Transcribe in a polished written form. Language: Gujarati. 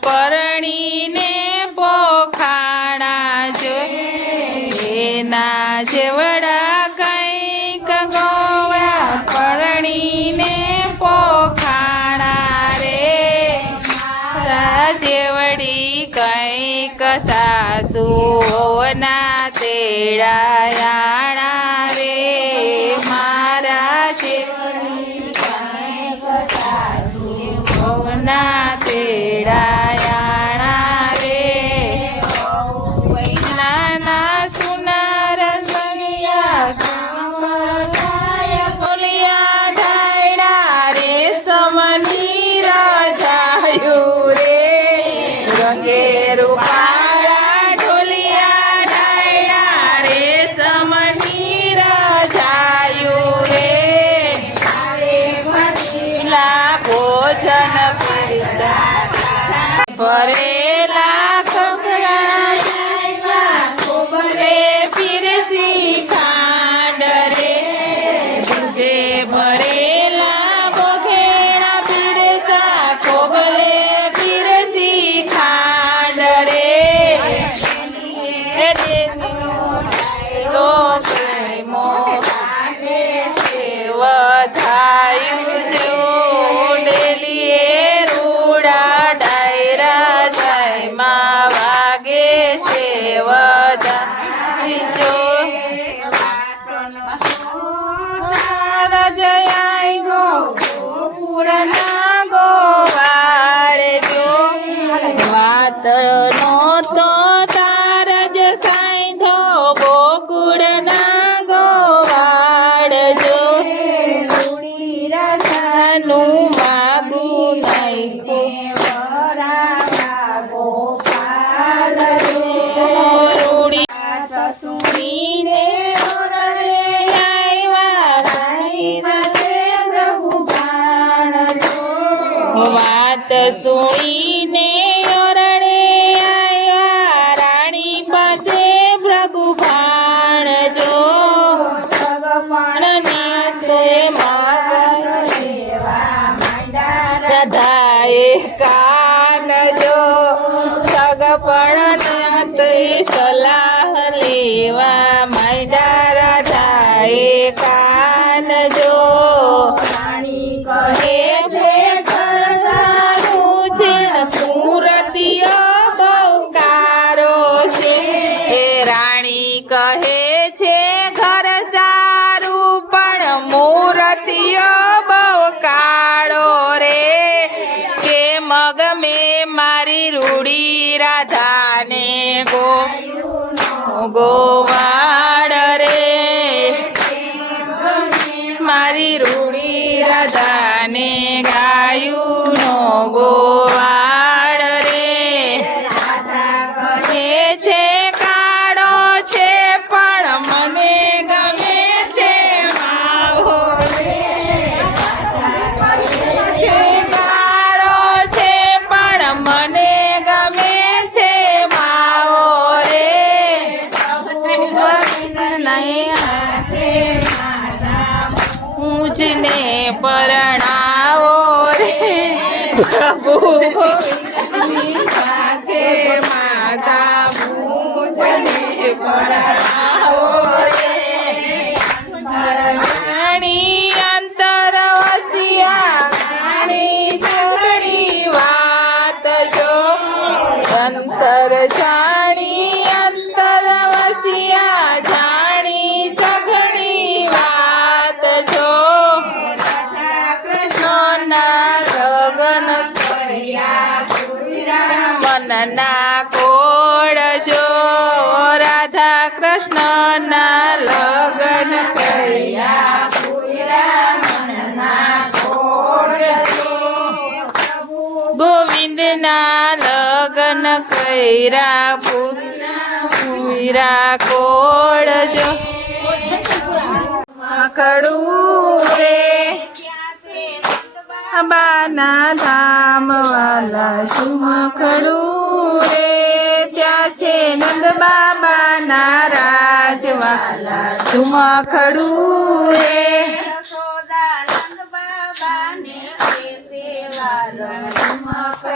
પરણીને પોખાણા જો એના જેવડા કંઈક ગોવા પરણીને પોખાણા રે મારા જેવડી કંઈક સાસુઓના તેડાયાણા રે મારા જેવડી કંઈક સાસુઓના તેડાયાણા રે નાના સુનાર સણિયા બોલિયા ઢાયડા રે સમની રાજાયું રે રંગે રૂપાળા ઢોલિયા ઢાયડા રે સમની રાજાયું રે ભોજન ભરેલા ખખડા ખોબરે પીરસી ખાંડ રે દૂધે ભરેલા બોઘેડા પીરસા ખોબરે પીરસી ખાંડ રે વધાયું જો નો તો તારજ સાંધો ગોકુળના ગોવાળ જો રાધાનું માગું નહીં સુણીને વાત સુણીને ઓરડે આવ્યા રાણી પાસે ભૃગુભાણ જો રાધાએ કાન જો સગપણ સલાહ લેવા માંડ્યા રાધાએ કાન જો રાણી કહે છે કહે છે ઘર સારું પણ મૂર્તિઓ બહુ કાળો રે કે મગ મેં મારી રૂડી રાધાને ગોવાળ રે મારી રૂડી રાધાને ગાયુંનો ગોવાળ રે કહે છે ને પરણાવો રે પ્રભુ સાથે માતા મુજને પરણાવો રે રાણી અંતર વસિયા રાણી ઝઘડી વાત જો અંતર જાણી અંતર વસિયા જાણી સઘળી વાત જો મનના કોડ જો રાધા કૃષ્ણના લગ્ન કર્યા મનના કોડ જો ગોવિંદના લગ્ન કર્યા પૂરા કોડ જો ખડું રે બાના ધામ વાલા સુમખડું રે ત્યાં છે નંદ બાબાના રાજવાલા સુમખડું રે